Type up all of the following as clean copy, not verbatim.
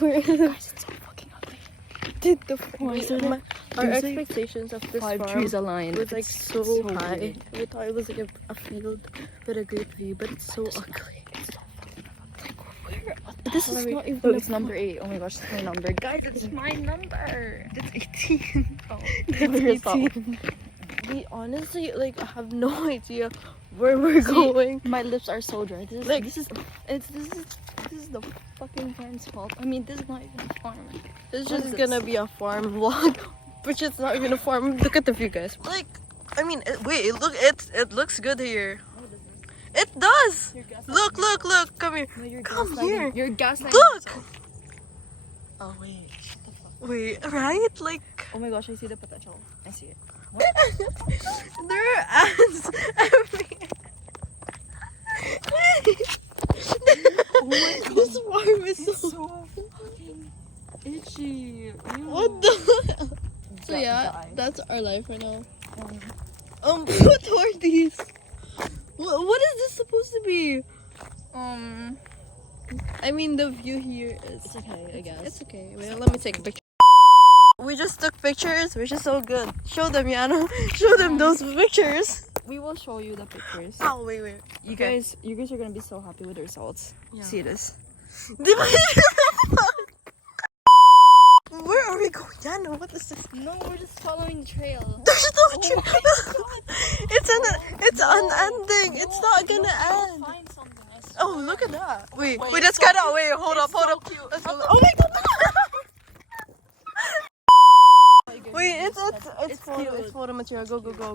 Guys, it's so fucking ugly. Dude, our expectations of this farm trees aligned. was like It's so high. big. We thought it was like a field with a good view, but it's so ugly. It's so fucking ugly. Like, where? What the This hell is are we? not even Oh, a it's number 8. Oh my gosh, it's my number. Guys, it's my number. It's 18. Oh, That's 18. We honestly like have no idea where we're going. My lips are so dry. This is Like- this is the fucking farm's fault. I mean, this is not even a farm. It's What just is gonna this? be a farm vlog, which it's not even a farm. Look at the view, guys. Like, I mean, it looks good here. It does. Look. Come here. No, you're Come gaslighting. here. You're gaslighting. Look. yourself. Oh wait. Shut the fuck. Wait, right? Like, Oh my gosh, I see the potential. I see it. there are ants everywhere. This farm is so. so fucking itchy. Ew. What the? So yeah, Die. that's our life right now. Um, What are these? What is this supposed to be? I mean, the view here is. it's okay, I guess. It's okay. Wait, let me take a picture. We just took pictures, which is so good. Show them, Yana. Show them those pictures. We will show you the pictures. Oh, wait. You guys are gonna be so happy with the results. Yeah. See this? Where are we going, Yana? What is this? No, we're just following the trail. There's no Oh tree. my God. It's unending. It's not gonna end. Find something. I swear. Oh, look at that. Wait, Wait, that's so kind of. cute. Wait, hold up. Cute. Let's go. Oh my god. Wait, it's cute. photo material.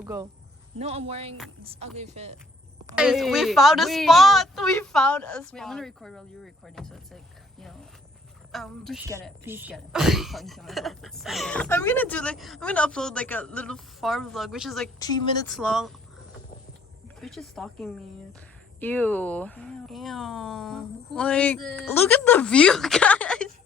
Go. No, I'm wearing this ugly fit. Guys, we Wait, found a wait. spot. We found a Wait, spot. I'm gonna record while you're recording, so it's like, you know, Just get it. Please get it. I'm fucking to myself. It's so good. I'm gonna upload like a little farm vlog, which is like 3 minutes long. You're just stalking me. Ew. Ew. Who Like, is this? look at the view, guys.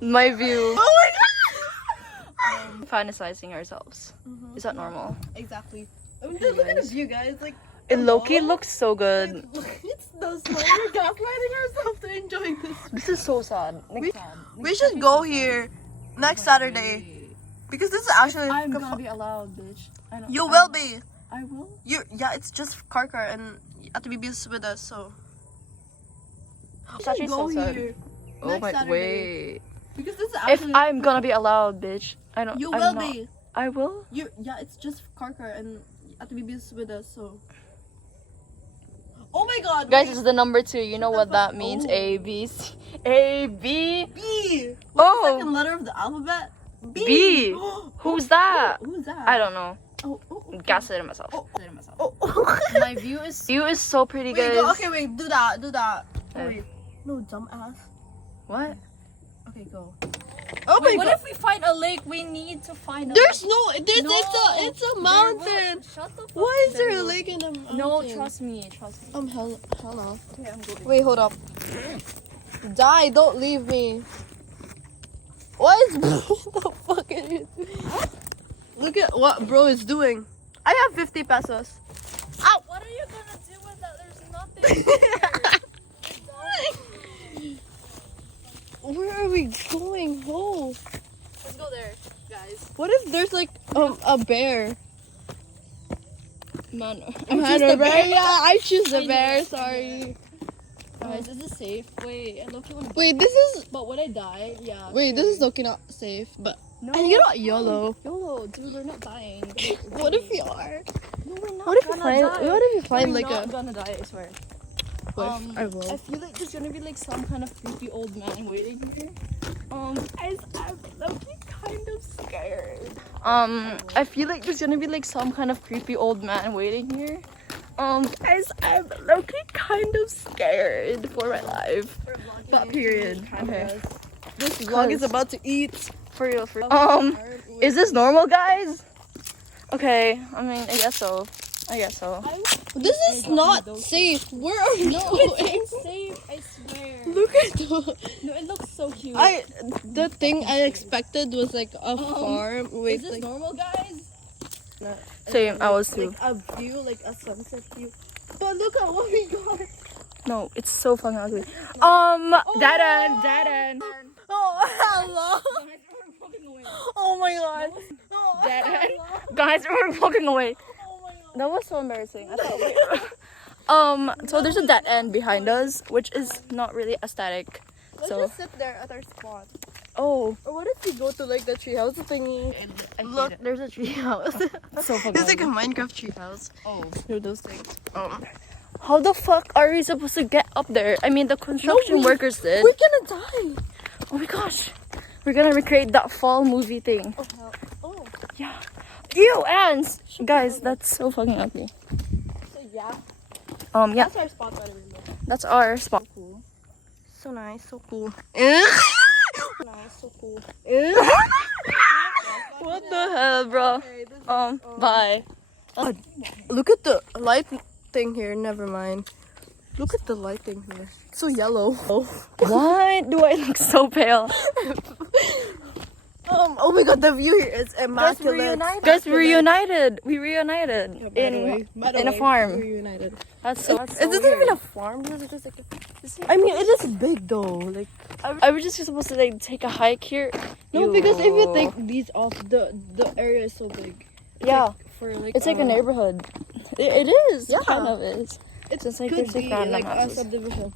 My view. Oh my god. Fantasizing ourselves. Is that normal? Exactly. I mean, look at the view, guys. Like, It low-key hello? looks so good. It's the snow. We're gaslighting ourselves to enjoy this. This is so sad. We should go here next Saturday because this is actually. I'm gonna be allowed, bitch. I know. You will be. I will. Yeah, it's just CarCar and at the BB's with us, so. It's actually so sad. Oh next my Saturday. wait. Because this is If actually. I'm gonna be allowed, bitch. I don't. You I'm will not. be. I will. Yeah, it's just CarCar and at the BB's with us, so. Oh my god! Guys, wait. this is the number 2. You know what that means? Oh. A, B, C. A, B. B. What's the Oh. second letter of the alphabet? B. Who's that? Who's that? I don't know. Oh, okay. Gaslighting myself. Oh. My view is so pretty, Wait, guys. go, okay, wait, do that. Okay. Wait. No, dumbass. What? Okay, go. Oh Wait, my what god. if we find a lake? We need to find a There's lake. no, it's a mountain. Shut the fuck Why is there a will- lake in the mountain? No, trust me. Hell no. Okay, I'm going. Wait, hold up. Die, don't leave me. What is the fuck are you doing? Look at what bro is doing. I have 50 pesos. Ow! What are you gonna do with that? There's nothing. Where are we going? Oh. Let's go there, guys. What if there's like a bear? Man, I choose the bear. Yeah, I choose the I know, bear. I know. Sorry. guys, is this safe? Wait, I look you. Wait, this is. But would I die? Yeah. Wait, this is looking not safe. But No. and you're not YOLO. YOLO, dude, we're not dying. What if we are? No, we're not. What if we gonna find? die. What if we find We're like not a? gonna die, I swear. I will. I feel like there's gonna be like some kind of creepy old man waiting here. Guys, I'm low-key kind of scared. I feel like there's gonna be like some kind of creepy old man waiting here. Guys, I'm low-key kind of scared for my life. That period. Okay. This vlog is Cause- about to eat. For real, for is this normal, guys? Okay, I mean, I guess so. This is not safe. Where are we going? It's safe, I swear. Look at the. No, it looks so cute. The thing I expected was like a farm. Wait, Is this like, normal, guys? Same, I was too. Like a view, like a sunset view. But look at what we got. No, it's so fucking ugly. Dead end. Oh guys, we're walking away. That was so embarrassing. I thought so there's a dead end behind us, which is not really aesthetic. Let's So just sit there at our spot. oh, Or what if we go to like the treehouse thingy? Look, there's a treehouse. so fucking. It's like a Minecraft treehouse. Oh, You know those things. how the fuck are we supposed to get up there? I mean, the construction workers did. We're gonna die. Oh my gosh, we're gonna recreate that fall movie thing. Oh hell. Oh. Yeah. Ew, ants! Guys, that's so fucking ugly. So yeah. Yeah, That's our spot by the way. that's our spot. Cool. So nice, so cool. Nice, so cool. What the hell, bro? Okay, this is, Bye. look at the light thing here. Never mind. Look at the lighting here. It's so yellow. Why do I look so pale? Oh my god, the view here is immaculate. Guys, we reunited. We reunited Yeah, by the way, in a farm. We're reunited. That's so. Is this even a farm? Because it is like I mean, it is big though. Like I was just supposed to like take a hike here. no, because if you Ew. take these off, the area is so big. Yeah, For like it's like a neighborhood. It is. Yeah. Kind of is. It's just like could there's like be random like a houses. subdivision.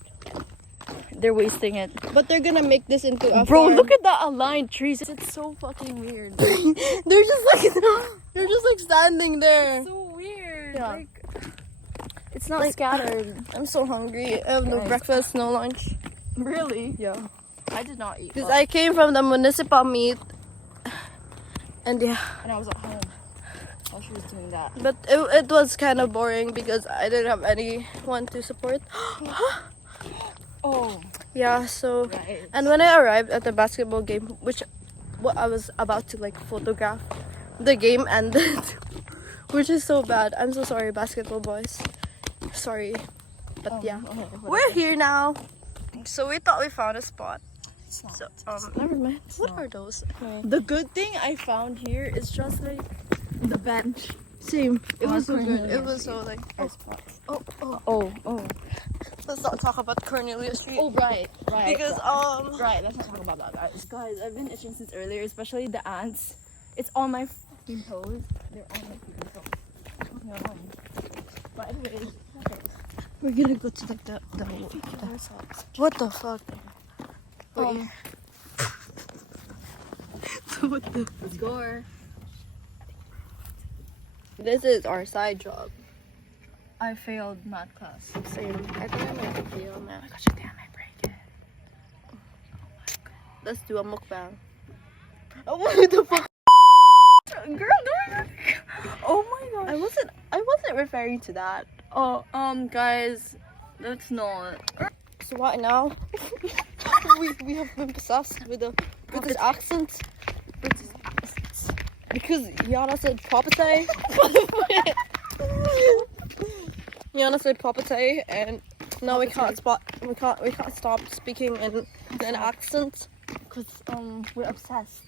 They're wasting it. But they're gonna make this into a Bro, farm. look at the aligned trees. It's so fucking weird. they're just like standing there. So weird. Yeah. Like, it's not scattered. I'm so hungry. I have no Guys. breakfast, no lunch. Really? Yeah. I did not eat. Because I came from the municipal meet. And yeah. And I was at home while she was doing that. But it was kind of boring because I didn't have anyone to support. Oh, Yeah, so. right. And when I arrived at the basketball game, which what I was about to like photograph, the game ended. Which is so bad. I'm so sorry, basketball boys. Sorry. But yeah. Okay, We're here now. So we thought we found a spot. It's not. So never mind. What are those? The good thing I found here is just like the bench. Same. It Oh, was so good. Cornelius It was so like Oh. let's not talk about Cornelius Street. Oh, right. Because Right, let's not talk about that, guys. Guys, I've been itching since earlier, especially the ants. It's on my fucking toes. They're on my fucking toes. No. But anyways, okay. we're gonna go to like the what the fuck? Um, What the let's go. This is our side job. I failed math class. Same. I think I might feel now. Gosh, I think I might break it. Let's do a mukbang. Oh, what the fuck? Girl, don't. Oh my gosh. I wasn't referring to that. Oh, guys, that's not. So what now? we have been possessed with this accent. Because Yana said property. Yana said property, and now we can't stop speaking in an accent. Because we're obsessed.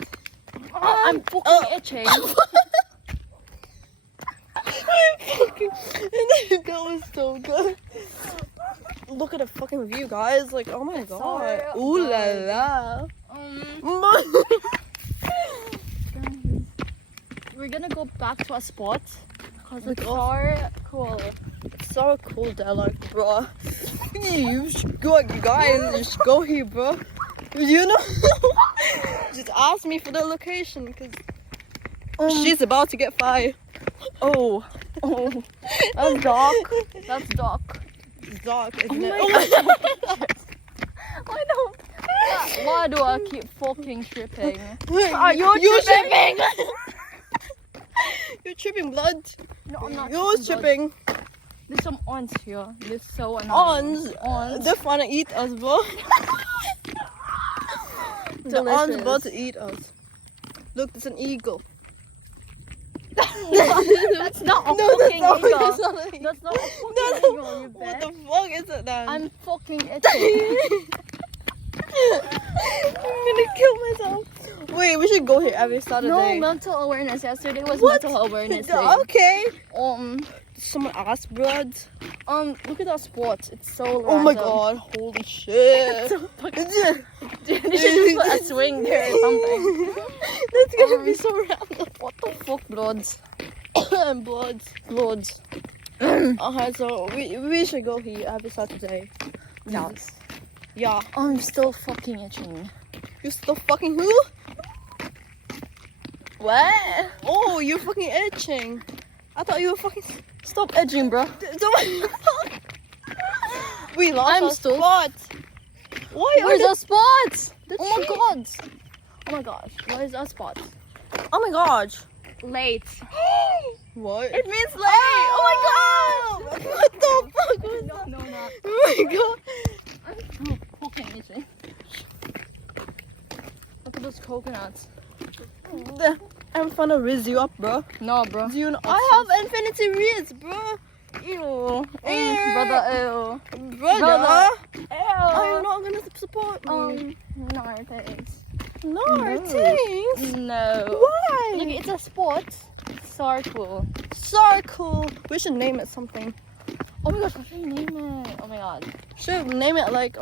I'm fucking itching. That was so good. Look at the fucking view, guys. Like, oh my god. so Ooh la good. la. We're gonna go back to a spot because it's Like, so cool. It's so cool there, like, bro. You should go, guys. You should go here, bro. You know? Just ask me for the location, because she's about to get fired. Oh, that's dark. That's dark. It's dark, isn't Oh it? my Oh God. I don't. Why do I keep fucking tripping? You're tripping! You're tripping, blood. No, I'm not. You're tripping. There's some ants here. They're so annoying. Ants. They wanna eat us, bro. The ants about to eat us. Look, there's an eagle. That's not a fucking eagle. That's not an eagle. That's not a fucking That's- eagle, you What bitch. the fuck is it then? I'm fucking itching. I'm gonna kill myself. Wait, we should go here every Saturday. No, mental awareness. Yesterday was What? mental awareness day. Okay. Um, Someone asked, blood. look at that spot. It's so random. Oh my god, holy shit. So fucking. You should just put a swing there or something. That's gonna be so random. What the fuck, blood? and bloods. Bloods. Okay, so we should go here every Saturday. Yes. Yeah. I'm still fucking itching. You still fucking who? What? Oh, you're fucking itching. I thought you were fucking. Stop edging, bro. We lost I'm our still- spot. Why? Where's our spots? The Oh my tree. god. Oh my gosh. Where's our spots? Oh my gosh. Late. What? It means late. Oh my god. What the fuck was No, that? no, not. Oh my god. I'm so fucking itching. Look at those coconuts. I'm gonna riz you up, bro. No, bro. Do you know? That's I have infinity riz, bro. Ew. Eh. Brother, ew. Brother. Ew. Are you not gonna support me? No, thanks. No, no. thanks. No. Why? Look, it's a sport. Circle. Circle. We should name it something. Oh my gosh, what should we name it? Oh my god. Should name it like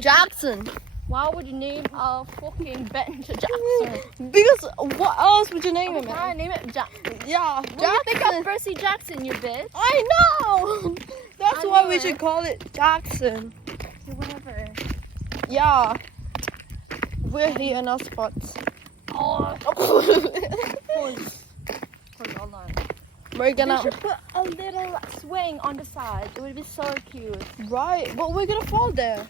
Jackson. Why would you name a fucking bench Jackson? Because what else would you name it? Why name it Jackson? Yeah, Well, you think Jackson. of Percy Jackson, you bitch. I know. That's I why knew we it. should call it Jackson. Okay, whatever. Yeah. We're here in our spots. Oh, hold on. We're We gonna should put a little swing on the side. It would be so cute. right, but we're gonna fall there.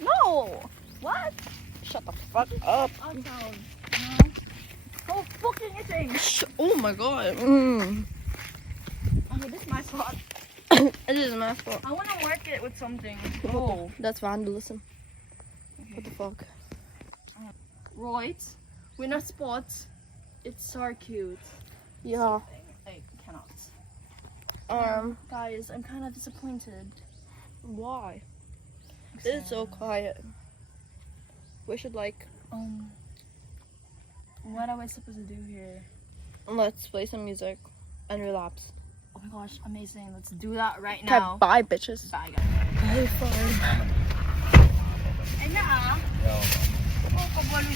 No. What? Shut the fuck up. I'm down. Oh, fucking itching. Oh my god. Okay, this is my spot. It is my fault. I want to mark it with something. Oh, that's vandalism. What the fuck? Right. We're not spots. It's so cute. Yeah. I cannot. Guys, Guys, I'm kind of disappointed. why? It's so quiet. We should like What am I supposed to do here? let's play some music and relapse. Oh my gosh, amazing. Let's do that right Okay, now. bye bitches. Bye, guys. Bye, fine. Ay na ah. Oh, kabalo